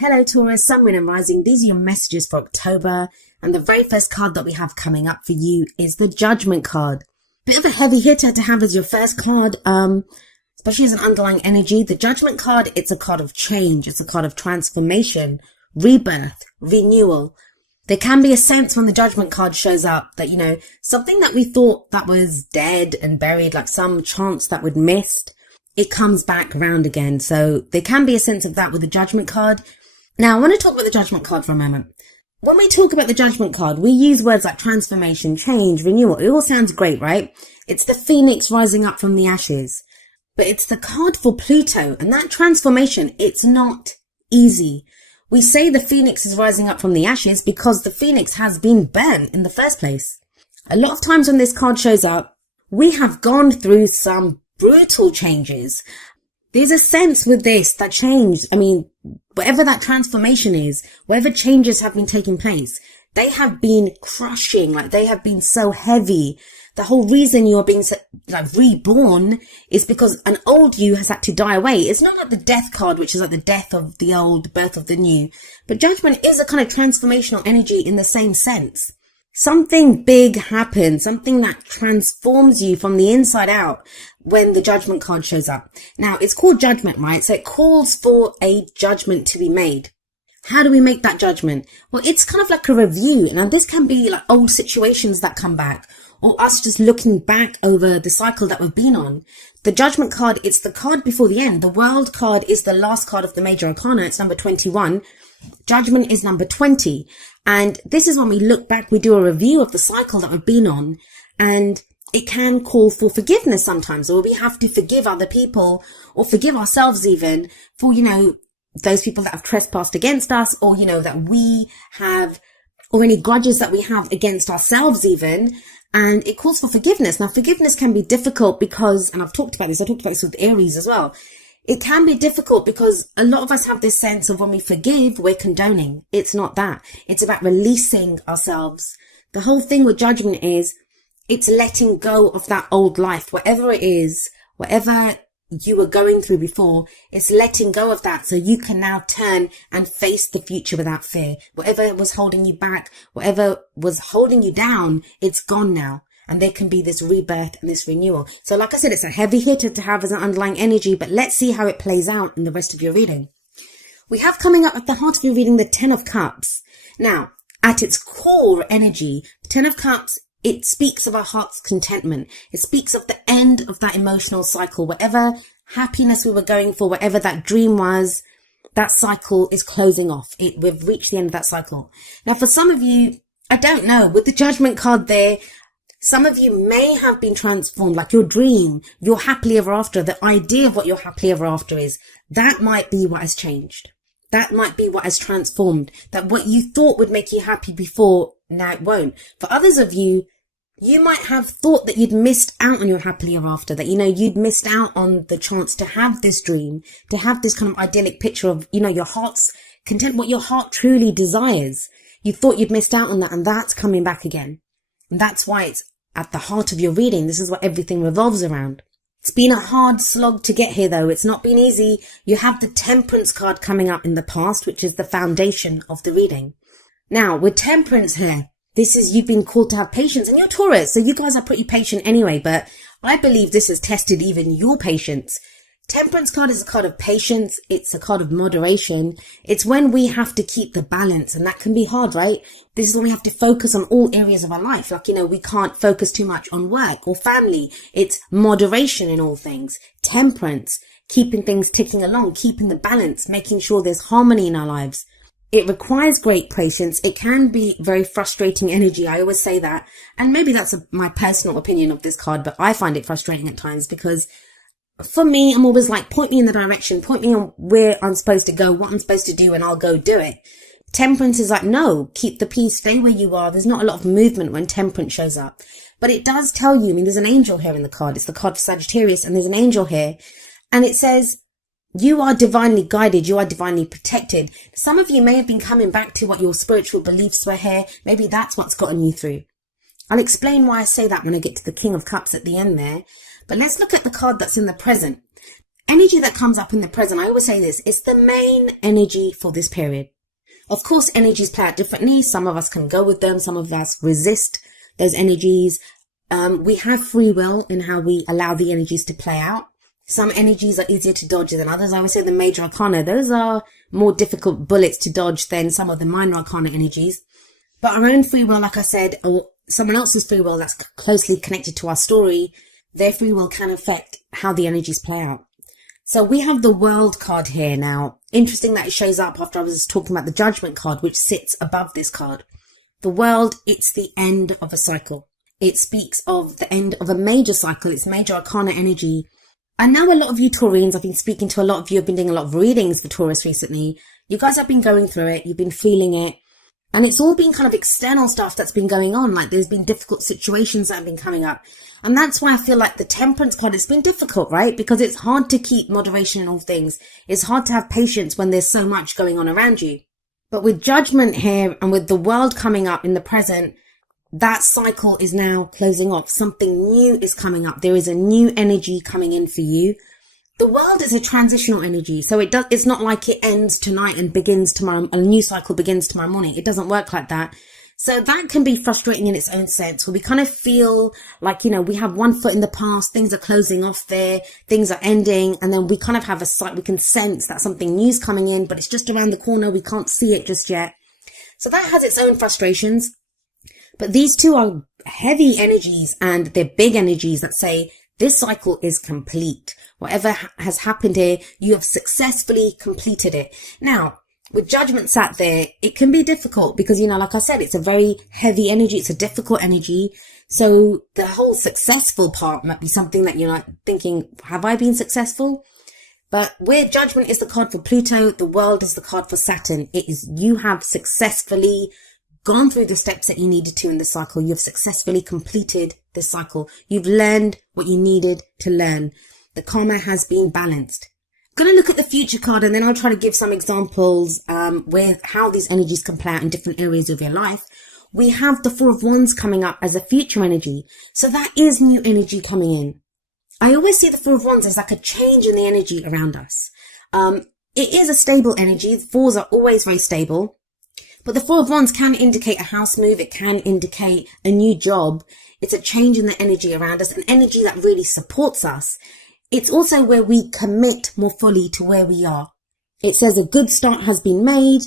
Hello Taurus, Sun, Moon and Rising. These are your messages for October. And the very first card that we have coming up for you is the Judgment card. Bit of a heavy hitter to have as your first card, especially as an underlying energy. The Judgment card, it's a card of change. It's a card of transformation, rebirth, renewal. There can be a sense when the Judgment card shows up that, something that we thought that was dead and buried, like some chance that we'd missed, it comes back around again. So there can be a sense of that with the Judgment card. Now, I want to talk about the Judgment card for a moment. When we talk about the Judgment card, we use words like transformation, change, renewal. It all sounds great, right? It's the phoenix rising up from the ashes. But it's the card for Pluto, and that transformation, it's not easy. We say the phoenix is rising up from the ashes because the phoenix has been burnt in the first place. A lot of times when this card shows up, we have gone through some brutal changes. There's a sense with this that change, whatever that transformation is, whatever changes have been taking place, they have been crushing, they have been so heavy. The whole reason you're being reborn is because an old you has had to die away. It's not like the death card, which is like the death of the old, birth of the new. But Judgment is a kind of transformational energy in the same sense. Something big happens, something that transforms you from the inside out when the Judgment card shows up. Now, it's called Judgment, right? So it calls for a judgment to be made. How do we make that judgment? Well, it's kind of like a review. Now, this can be like old situations that come back, or us just looking back over the cycle that we've been on. The Judgment card, it's the card before the end. The World card is the last card of the major arcana. It's number 21. Judgment is number 20. And this is when we look back, we do a review of the cycle that we've been on, and it can call for forgiveness sometimes, or we have to forgive other people or forgive ourselves even for, those people that have trespassed against us, or, that we have, or any grudges that we have against ourselves even. And it calls for forgiveness. Now, forgiveness can be difficult because, and I talked about this with Aries as well. It can be difficult because a lot of us have this sense of when we forgive, we're condoning. It's not that. It's about releasing ourselves. The whole thing with Judgment is it's letting go of that old life, whatever it is, whatever you were going through before, it's letting go of that so you can now turn and face the future without fear. Whatever was holding you back, whatever was holding you down, it's gone now. And there can be this rebirth and this renewal. So like I said, it's a heavy hitter to have as an underlying energy, but let's see how it plays out in the rest of your reading. We have coming up at the heart of your reading the Ten of Cups. Now, at its core energy, the Ten of Cups, it speaks of our heart's contentment. It speaks of the end of that emotional cycle. Whatever happiness we were going for, whatever that dream was, that cycle is closing off. We've reached the end of that cycle. Now, for some of you, I don't know, with the Judgment card there, some of you may have been transformed, like your dream, your happily ever after, the idea of what your happily ever after is. That might be what has changed. That might be what has transformed. That what you thought would make you happy before, now it won't. For others of you, you might have thought that you'd missed out on your happily ever after, that, you'd missed out on the chance to have this dream, to have this kind of idyllic picture of, your heart's content, what your heart truly desires. You thought you'd missed out on that, and that's coming back again. And that's why it's at the heart of your reading. This is what everything revolves around. It's been a hard slog to get here, though. It's not been easy. You have the Temperance card coming up in the past, which is the foundation of the reading. Now, with Temperance here, this is you've been called to have patience, and you're Taurus, so you guys are pretty patient anyway, but I believe this has tested even your patience. Temperance card is a card of patience. It's a card of moderation. It's when we have to keep the balance, and that can be hard, right? This is when we have to focus on all areas of our life. We can't focus too much on work or family. It's moderation in all things. Temperance, keeping things ticking along, keeping the balance, making sure there's harmony in our lives. It requires great patience. It can be very frustrating energy. I always say that. And maybe that's my personal opinion of this card, but I find it frustrating at times because for me, I'm always like, point me in the direction, point me on where I'm supposed to go, what I'm supposed to do, and I'll go do it. Temperance is like, no, keep the peace, stay where you are. There's not a lot of movement when Temperance shows up. But it does tell you, there's an angel here in the card. It's the card for Sagittarius, and there's an angel here. And it says, you are divinely guided. You are divinely protected. Some of you may have been coming back to what your spiritual beliefs were here. Maybe that's what's gotten you through. I'll explain why I say that when I get to the King of Cups at the end there. But let's look at the card that's in the present. energy that comes up in the present, I always say this, it's the main energy for this period. Of course, energies play out differently. Some of us can go with them. Some of us resist those energies. We have free will in how we allow the energies to play out. Some energies are easier to dodge than others. I would say the major arcana, those are more difficult bullets to dodge than some of the minor arcana energies. But our own free will, like I said, or someone else's free will that's closely connected to our story, their free will can affect how the energies play out. So we have the World card here now. Interesting that it shows up after I was talking about the Judgment card, which sits above this card. The World, it's the end of a cycle. It speaks of the end of a major cycle. It's major arcana energy. I know a lot of you Taurians, I've been speaking to a lot of you, I've been doing a lot of readings for Taurus recently. You guys have been going through it. You've been feeling it. And it's all been kind of external stuff that's been going on. Like there's been difficult situations that have been coming up. And that's why I feel like the Temperance card, it's been difficult, right? Because it's hard to keep moderation in all things. It's hard to have patience when there's so much going on around you. But with Judgment here and with the World coming up in the present, that cycle is now closing off. Something new is coming up. There is a new energy coming in for you. The World is a transitional energy. So it's not like it ends tonight and begins tomorrow. A new cycle begins tomorrow morning. It doesn't work like that. So that can be frustrating in its own sense, where we kind of feel like, we have one foot in the past, things are closing off there, things are ending, and then we kind of have we can sense that something new's coming in, but it's just around the corner. We can't see it just yet. So that has its own frustrations. But these two are heavy energies, and they're big energies that say this cycle is complete. Whatever has happened here, you have successfully completed it. Now, with Judgment sat there, it can be difficult because, like I said, it's a very heavy energy. It's a difficult energy. So the whole successful part might be something that you're like thinking, have I been successful? But where Judgment is the card for Pluto, the World is the card for Saturn. It is, you have successfully gone through the steps that you needed to in the cycle. You've successfully completed this cycle. You've learned what you needed to learn. The karma has been balanced. I'm going to look at the future card, and then I'll try to give some examples with how these energies can play out in different areas of your life. We have the Four of Wands coming up as a future energy. So that is new energy coming in. I always see the Four of Wands as like a change in the energy around us. It is a stable energy. The fours are always very stable. But the Four of Wands can indicate a house move. It can indicate a new job. It's a change in the energy around us, an energy that really supports us. It's also where we commit more fully to where we are. It says a good start has been made.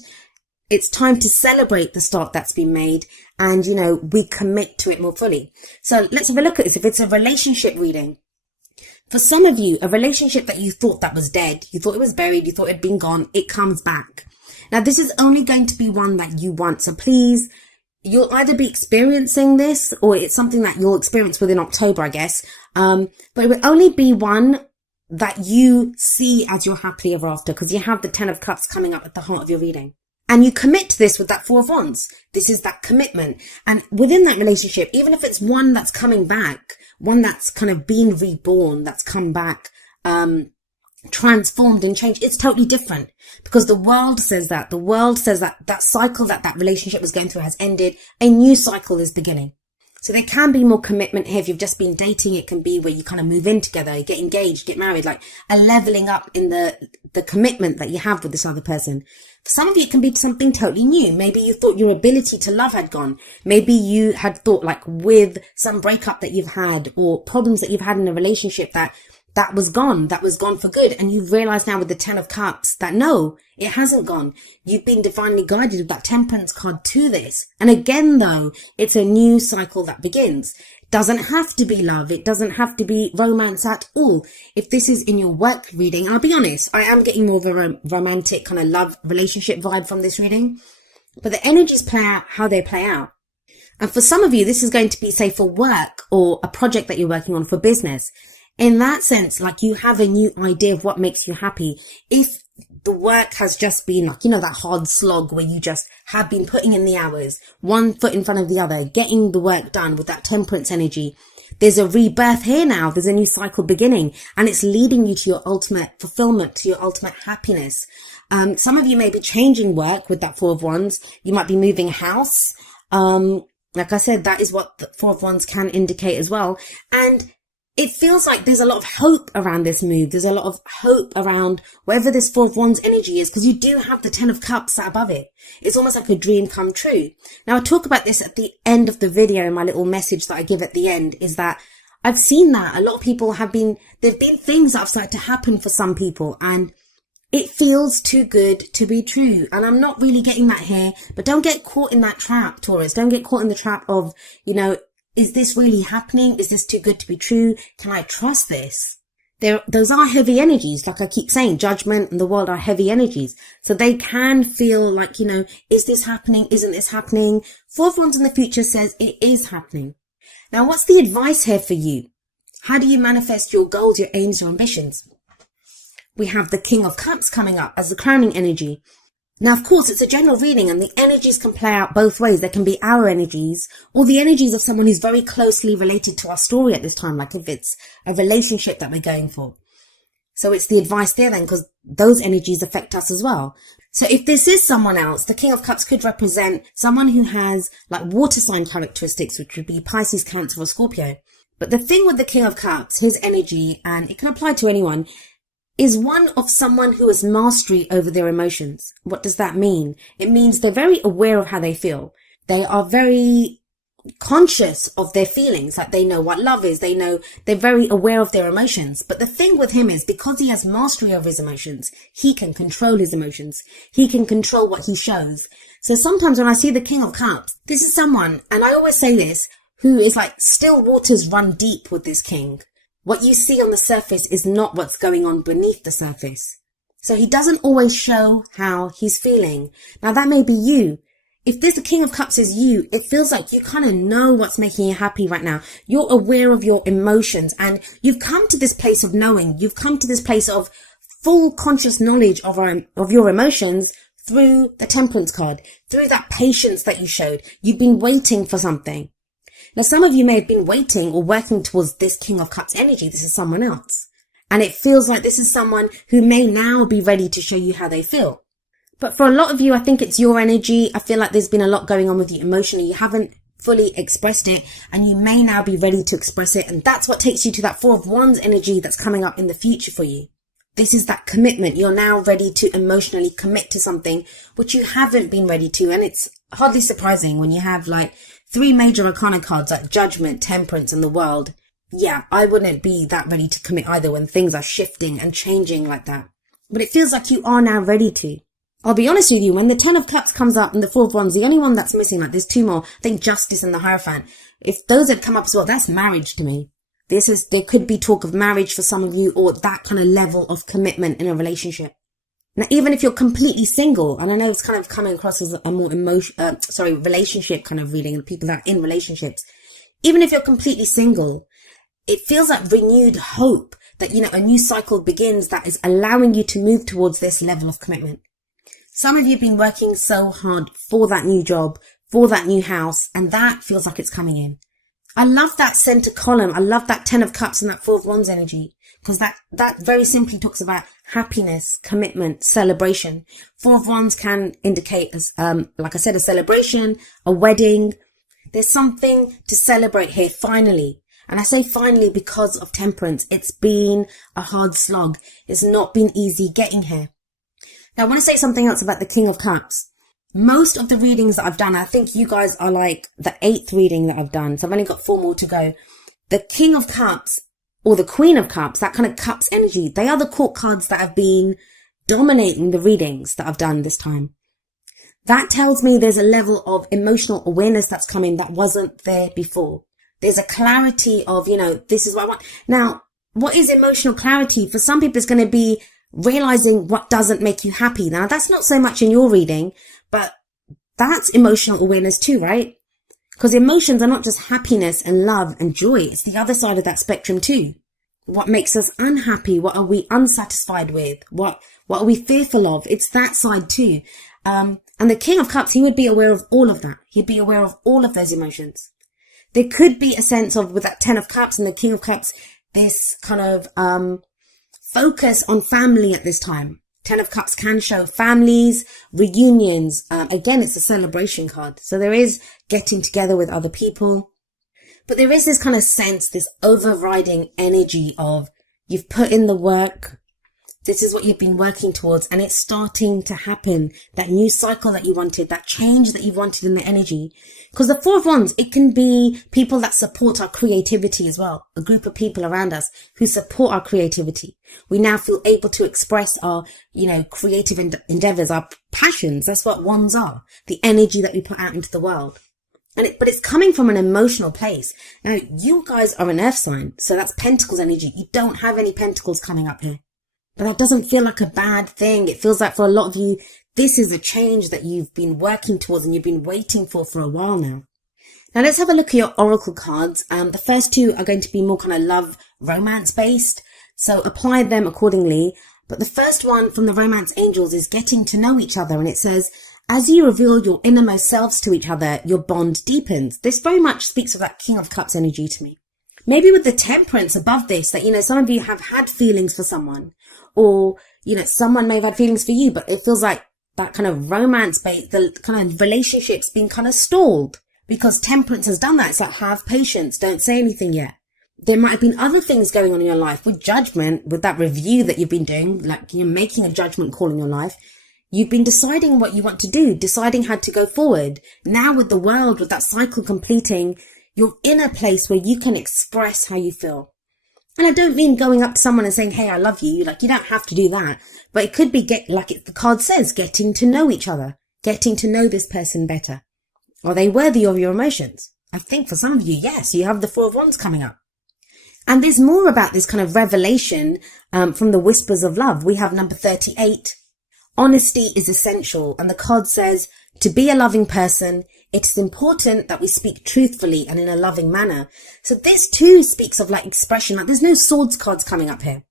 It's time to celebrate the start that's been made. And, we commit to it more fully. So let's have a look at this. If it's a relationship reading, for some of you, a relationship that you thought that was dead, you thought it was buried, you thought it had been gone, it comes back. Now, this is only going to be one that you want. So please, you'll either be experiencing this or it's something that you'll experience within October, I guess. But it will only be one that you see as your happily ever after, because you have the Ten of Cups coming up at the heart of your reading. And you commit to this with that Four of Wands. This is that commitment. And within that relationship, even if it's one that's coming back, one that's kind of been reborn, that's come back, transformed and changed, it's totally different, because the world says that. The world says that that cycle that relationship was going through has ended. A new cycle is beginning. So there can be more commitment here. If you've just been dating, it can be where you kind of move in together, get engaged, get married, like a leveling up in the commitment that you have with this other person. For some of you, it can be something totally new. Maybe you thought your ability to love had gone. Maybe you had thought, like, with some breakup that you've had or problems that you've had in a relationship, that was gone for good. And you've realized now with the Ten of Cups that no, it hasn't gone. You've been divinely guided with that Temperance card to this. And again, though, it's a new cycle that begins. Doesn't have to be love. It doesn't have to be romance at all. If this is in your work reading, I'll be honest, I am getting more of a romantic kind of love relationship vibe from this reading. But the energies play out how they play out. And for some of you, this is going to be, say, for work or a project that you're working on for business. In that sense, like, you have a new idea of what makes you happy. If the work has just been like, that hard slog where you just have been putting in the hours, one foot in front of the other, getting the work done with that Temperance energy, there's a rebirth here now. There's a new cycle beginning, and it's leading you to your ultimate fulfillment, to your ultimate happiness. Some of you may be changing work with that Four of Wands. You might be moving house. Like I said, that is what the Four of Wands can indicate as well. And it feels like there's a lot of hope around this move. There's a lot of hope around wherever this Four of Wands energy is, because you do have the Ten of Cups sat above it. It's almost like a dream come true. Now, I talk about this at the end of the video. My little message that I give at the end is that I've seen that a lot of people there've been things that have started to happen for some people, and it feels too good to be true. And I'm not really getting that here, but don't get caught in that trap, Taurus. Don't get caught in the trap of, is this really happening? Is this too good to be true? Can I trust this? Those are heavy energies. Like I keep saying, judgment and the world are heavy energies. So they can feel like, is this happening? Isn't this happening? Four of Wands in the future says it is happening. Now, what's the advice here for you? How do you manifest your goals, your aims, your ambitions? We have the King of Cups coming up as the crowning energy. Now, of course, it's a general reading and the energies can play out both ways. There can be our energies or the energies of someone who's very closely related to our story at this time, like if it's a relationship that we're going for. So it's the advice there then, because those energies affect us as well. So if this is someone else, the King of Cups could represent someone who has like water sign characteristics, which would be Pisces, Cancer, or Scorpio. But the thing with the King of Cups, his energy, and it can apply to anyone, is one of someone who has mastery over their emotions. What does that mean? It means they're very aware of how they feel. They are very conscious of their feelings, like they know what love is. They're very aware of their emotions. But the thing with him is because he has mastery over his emotions, he can control his emotions. He can control what he shows. So sometimes when I see the King of Cups, this is someone, and I always say this, who is like still waters run deep with this king. What you see on the surface is not what's going on beneath the surface. So he doesn't always show how he's feeling. Now that may be you. If this, the King of Cups is you, it feels like you kind of know what's making you happy right now. You're aware of your emotions and you've come to this place of knowing. You've come to this place of full conscious knowledge of your emotions through the Temperance card, through that patience that you showed. You've been waiting for something. Now, some of you may have been waiting or working towards this King of Cups energy. This is someone else. And it feels like this is someone who may now be ready to show you how they feel. But for a lot of you, I think it's your energy. I feel like there's been a lot going on with you emotionally. You haven't fully expressed it and you may now be ready to express it. And that's what takes you to that Four of Wands energy that's coming up in the future for you. This is that commitment. You're now ready to emotionally commit to something which you haven't been ready to. And it's hardly surprising when you have like 3 major arcana cards like Judgment, Temperance, and the World. Yeah, I wouldn't be that ready to commit either when things are shifting and changing like that. But it feels like you are now ready to. I'll be honest with you, when the Ten of Cups comes up and the Four of Wands, the only one that's missing, like there's 2 more, I think Justice and the Hierophant. If those had come up as well, that's marriage to me. There could be talk of marriage for some of you or that kind of level of commitment in a relationship. Now, even if you're completely single, and I know it's kind of coming across as a more relationship kind of reading, the people that are in relationships, even if you're completely single, it feels like renewed hope that, a new cycle begins that is allowing you to move towards this level of commitment. Some of you have been working so hard for that new job, for that new house, and that feels like it's coming in. I love that center column. I love that 10 of Cups and that 4 of Wands energy, because that very simply talks about happiness, commitment, celebration. 4 of Wands can indicate, as like I said, a celebration, a wedding. There's something to celebrate here, finally. And I say finally because of Temperance. It's been a hard slog. It's not been easy getting here. Now, I want to say something else about the King of Cups. Most of the readings that I've done, I think you guys are like the 8th reading that I've done. So I've only got 4 more to go. The King of Cups or the Queen of Cups, that kind of Cups energy, they are the court cards that have been dominating the readings that I've done this time. That tells me there's a level of emotional awareness that's coming that wasn't there before. There's a clarity of, this is what I want. Now, what is emotional clarity? For some people, it's going to be realizing what doesn't make you happy. Now, that's not so much in your reading, but that's emotional awareness too, right? Because emotions are not just happiness and love and joy. It's the other side of that spectrum too. What makes us unhappy? What are we unsatisfied with? What are we fearful of? It's that side too. And the King of Cups, he would be aware of all of that. He'd be aware of all of those emotions. There could be a sense of, with that 10 of Cups and the King of Cups, this kind of focus on family at this time. 10 of Cups can show families, reunions. Again, it's a celebration card. So there is getting together with other people. But there is this kind of sense, this overriding energy of you've put in the work. This is what you've been working towards, and it's starting to happen. That new cycle that you wanted, that change that you wanted in the energy. Because the Four of Wands, it can be people that support our creativity as well. A group of people around us who support our creativity. We now feel able to express our, creative endeavors, our passions. That's what wands are. The energy that we put out into the world. But it's coming from an emotional place. Now, you guys are an earth sign, so that's Pentacles energy. You don't have any Pentacles coming up here. But that doesn't feel like a bad thing. It feels like for a lot of you, this is a change that you've been working towards and you've been waiting for a while now. Now let's have a look at your oracle cards. The first two are going to be more kind of love, romance based. So apply them accordingly. But the first one from the romance angels is getting to know each other. And it says, as you reveal your innermost selves to each other, your bond deepens. This very much speaks of that King of Cups energy to me. Maybe with the Temperance above this, that, some of you have had feelings for someone. Or, someone may have had feelings for you, but it feels like that kind of romance bait, the kind of relationship's been kind of stalled because Temperance has done that. It's like, have patience. Don't say anything yet. There might have been other things going on in your life with Judgment, with that review that you've been doing, like you're making a judgment call in your life. You've been deciding what you want to do, deciding how to go forward. Now with the World, with that cycle completing, you're in a place where you can express how you feel. And I don't mean going up to someone and saying, hey, I love you. Like, you don't have to do that. But it could be the card says, getting to know each other, getting to know this person better. Are they worthy of your emotions? I think for some of you, yes, you have the Four of Wands coming up. And there's more about this kind of revelation from the Whispers of Love. We have number 38. Honesty is essential. And the card says, to be a loving person, it is important that we speak truthfully and in a loving manner. So this too speaks of expression. There's no swords cards coming up here,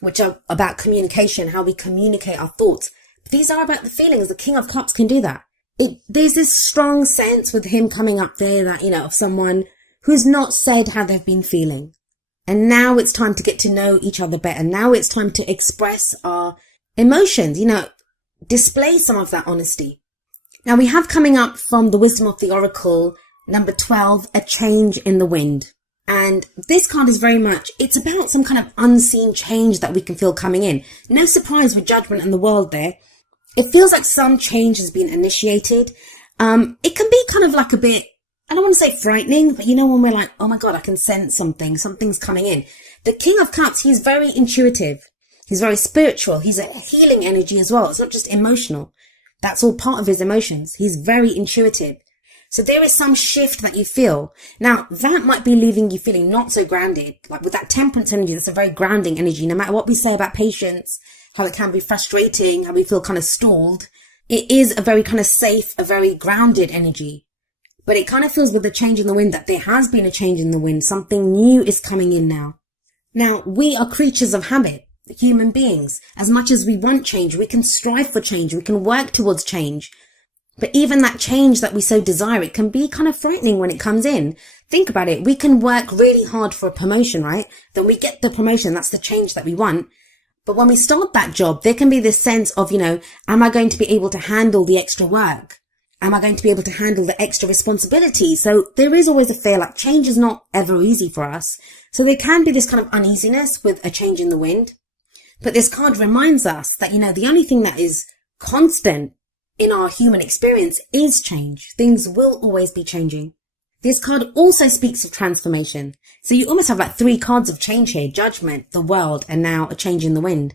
which are about communication, how we communicate our thoughts. But these are about the feelings. The King of Cups can do that. There's this strong sense with him coming up there that, of someone who's not said how they've been feeling. And now it's time to get to know each other better. Now it's time to express our emotions, display some of that honesty. Now we have coming up from the Wisdom of the Oracle, number 12, a change in the wind. And this card is very much, it's about some kind of unseen change that we can feel coming in. No surprise with Judgment and the World there. It feels like some change has been initiated. It can be kind of like a bit, I don't want to say frightening, but when we're like, oh my God, I can sense something's coming in. The King of Cups, he's very intuitive. He's very spiritual. He's a healing energy as well. It's not just emotional. That's all part of his emotions. He's very intuitive. So there is some shift that you feel. Now, that might be leaving you feeling not so grounded. Like with that Temperance energy, that's a very grounding energy. No matter what we say about patience, how it can be frustrating, how we feel kind of stalled, it is a very kind of safe, a very grounded energy. But it kind of feels with the change in the wind that there has been a change in the wind. Something new is coming in now. Now, we are creatures of habit. Human beings. As much as we want change, we can strive for change, we can work towards change. But even that change that we so desire, it can be kind of frightening when it comes in. Think about it. We can work really hard for a promotion, right? Then we get the promotion. That's the change that we want. But when we start that job, there can be this sense of, am I going to be able to handle the extra work? Am I going to be able to handle the extra responsibility? So there is always a fear, like change is not ever easy for us. So there can be this kind of uneasiness with a change in the wind. But this card reminds us that, the only thing that is constant in our human experience is change. Things will always be changing. This card also speaks of transformation. So you almost have 3 cards of change here: Judgment, the World, and now a change in the wind.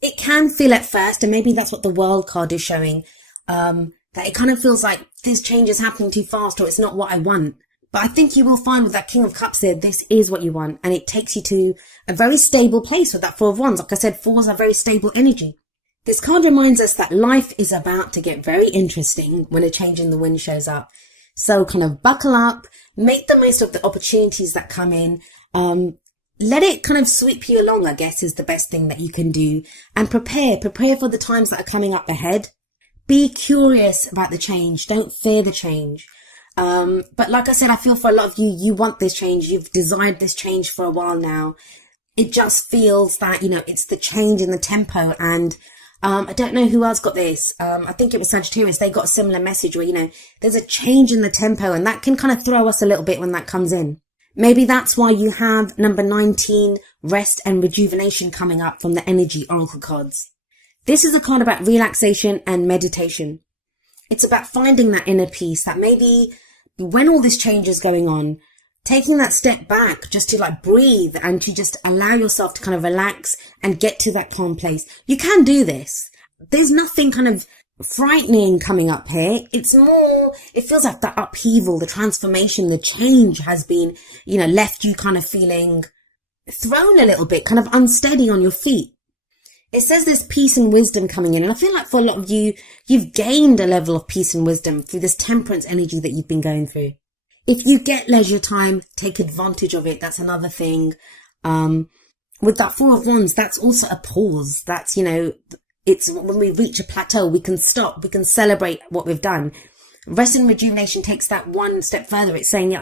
It can feel at first, and maybe that's what the World card is showing, that it kind of feels like this change is happening too fast, or it's not what I want. But I think you will find with that King of Cups there, this is what you want. And it takes you to a very stable place with that Four of Wands. Like I said, fours are very stable energy. This card reminds us that life is about to get very interesting when a change in the wind shows up. So kind of buckle up, make the most of the opportunities that come in. Let it kind of sweep you along, I guess, is the best thing that you can do. And prepare for the times that are coming up ahead. Be curious about the change. Don't fear the change. But like I said, I feel for a lot of you, you want this change. You've desired this change for a while now. It just feels that, it's the change in the tempo, and I don't know who else got this. I think it was Sagittarius. They got a similar message where, there's a change in the tempo, and that can kind of throw us a little bit when that comes in. Maybe that's why you have number 19, rest and rejuvenation, coming up from the energy oracle cards. This is a card about relaxation and meditation. It's about finding that inner peace, that maybe when all this change is going on, taking that step back just to breathe and to just allow yourself to kind of relax and get to that calm place. You can do this. There's nothing kind of frightening coming up here. It's more, it feels like the upheaval, the transformation, the change has been, left you kind of feeling thrown a little bit, kind of unsteady on your feet. It says there's peace and wisdom coming in. And I feel like for a lot of you, you've gained a level of peace and wisdom through this temperance energy that you've been going through. If you get leisure time, take advantage of it. That's another thing. With that Four of Wands, that's also a pause. That's, it's when we reach a plateau, we can stop, we can celebrate what we've done. Rest and rejuvenation takes that one step further. It's saying,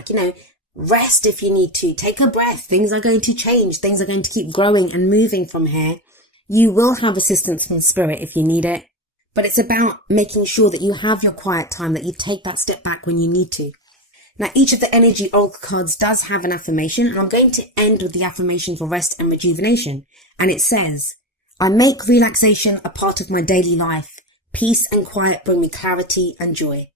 rest if you need to. Take a breath. Things are going to change. Things are going to keep growing and moving from here. You will have assistance from spirit if you need it. But it's about making sure that you have your quiet time, that you take that step back when you need to. Now, each of the energy oracle cards does have an affirmation, and I'm going to end with the affirmation for rest and rejuvenation. And it says, I make relaxation a part of my daily life. Peace and quiet bring me clarity and joy.